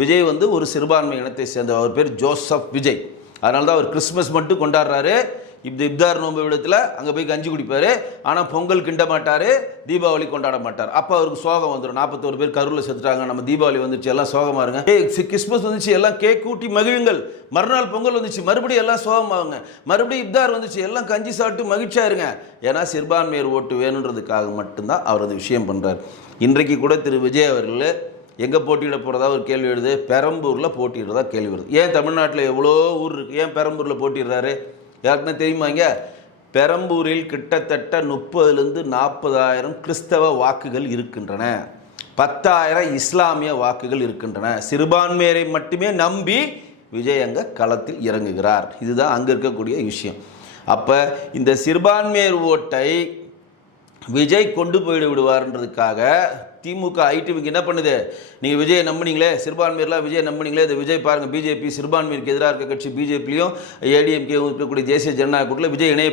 விஜய் வந்து ஒரு சிறுபான்மை இனத்தை சேர்ந்தவர். அவர் பேர் ஜோசப் விஜய். அதனால தான் அவர் கிறிஸ்மஸ் மட்டும் கொண்டாடுறாரு. இப்தார் நோன்பு விடத்தில் அங்கே போய் கஞ்சி குடிப்பார். ஆனால் பொங்கல் கிண்ட மாட்டார், தீபாவளி கொண்டாட மாட்டார். அப்போ அவருக்கு சோகம் வந்துடும். 41 பேர் கரூரில் செத்துட்டாங்க, நம்ம தீபாவளி வந்துச்சு, எல்லாம் சோகமாக இருங்க. கிறிஸ்மஸ் வந்துச்சு, எல்லாம் கேக் கூட்டி மகிழுங்கள். மறுநாள் பொங்கல் வந்துச்சு, மறுபடியும் எல்லாம் சோகமாகுங்க. மறுபடியும் இப்தார் வந்துச்சு, எல்லாம் கஞ்சி சாப்பிட்டு மகிழ்ச்சியா இருங்க. ஏன்னா சிறுபான்மையர் ஓட்டு வேணுன்றதுக்காக மட்டும்தான் அவர் அந்த விஷயம் பண்ணுறார். இன்றைக்கு கூட திரு விஜய் அவர்கள் எங்கே போட்டியிட போகிறதா ஒரு கேள்வி எழுது. பெரம்பூரில் போட்டியிடுறதா கேள்வி வருது. ஏன் தமிழ்நாட்டில் எவ்வளோ ஊர் இருக்குது, ஏன் பெரம்பூரில் போட்டிடுறாரு? யாருக்குன்னா தெரியுமாங்க? பெரம்பூரில் கிட்டத்தட்ட 30,000 to 40,000 கிறிஸ்தவ வாக்குகள் இருக்கின்றன, 10,000 இஸ்லாமிய வாக்குகள் இருக்கின்றன. சிறுபான்மையரை மட்டுமே நம்பி விஜய் அங்கே களத்தில் இறங்குகிறார். இதுதான் அங்கே இருக்கக்கூடிய விஷயம். அப்போ இந்த சிறுபான்மையர் ஓட்டை விஜய் கொண்டு போயிட விடுவார்ன்றதுக்காக திமுக ஐடிவிக்கு என்ன பண்ணுது? நீங்கள் விஜயை நம்பினீங்களே, சிறுபான்மையர்லாம் விஜய் நம்பினீங்களே, இந்த விஜய் பாருங்கள், பிஜேபி சிறுபான்மையருக்கு எதிராக இருக்க கட்சி பிஜேபிலையும் ஏடிஎம்கே இருக்கக்கூடிய தேசிய ஜனநாயக கூட்டத்தில் விஜய் இணைய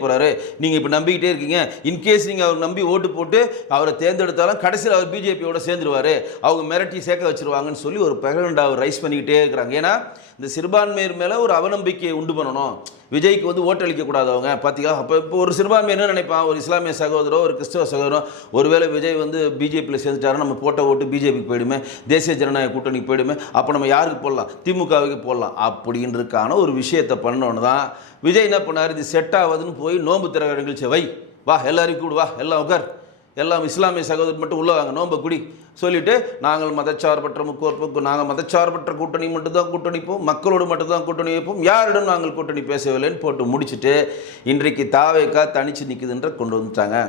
போகிறாரு. நீங்கள் இப்போ நம்பிக்கிட்டே இருக்கீங்க. இன்கேஸ் நீங்கள் அவர் நம்பி ஓட்டு போட்டு அவரை தேர்ந்தெடுத்தாலும் கடைசியில் அவர் பிஜேபியோட சேர்ந்துருவார், அவங்க மிரட்டி சேர்க்க வச்சுருவாங்கன்னு சொல்லி ஒரு பிரகடனத்தை அவர் ரைஸ் பண்ணிக்கிட்டே இருக்கிறாங்க. ஏன்னா இந்த சிறுபான்மையர் மேலே ஒரு அவநம்பிக்கையை உண்டு பண்ணணும். விஜய்க்கு வந்து ஓட்டளிக்கக்கூடாது அவங்க. பார்த்தீங்களா? இப்போ ஒரு சிறுபான்மை என்ன நினைப்பான்? ஒரு இஸ்லாமிய சகோதரோ ஒரு கிறிஸ்தவ சகோதரோ ஒருவேளை விஜய் வந்து பிஜேபியில் சேர்ந்துட்டாரு, நம்ம போட்ட ஓட்டு பிஜேபிக்கு போயிடுமே, தேசிய ஜனநாயக கூட்டணிக்கு போயிடுமே, அப்போ நம்ம யாருக்கு போடலாம்? திமுகவுக்கு போடலாம் அப்படின்றதுக்கான ஒரு விஷயத்தை பண்ணோன்னு தான் விஜய் என்ன பண்ணார்? இது செட் ஆகுதுன்னு போய் நோன்பு திற நிகழ்ச்சி வை, வா எல்லாரையும் கூடு, வா எல்லாம் உட்கார், எல்லாம் இஸ்லாமிய சகோதரர் மட்டும் உள்ள வாங்க, நோன்பை குடி சொல்லிட்டு நாங்கள் மதச்சார்பற்ற கூட்டணி மட்டும்தான் கூட்டணிப்போம், மக்களோடு மட்டும்தான் கூட்டணி வைப்போம், யாரிடம் நாங்கள் கூட்டணி பேசவில்லைன்னு போட்டு முடிச்சுட்டு இன்றைக்கு தாவேக்கா தனிச்சு நிற்குதுன்ற கொண்டு வந்துட்டாங்க.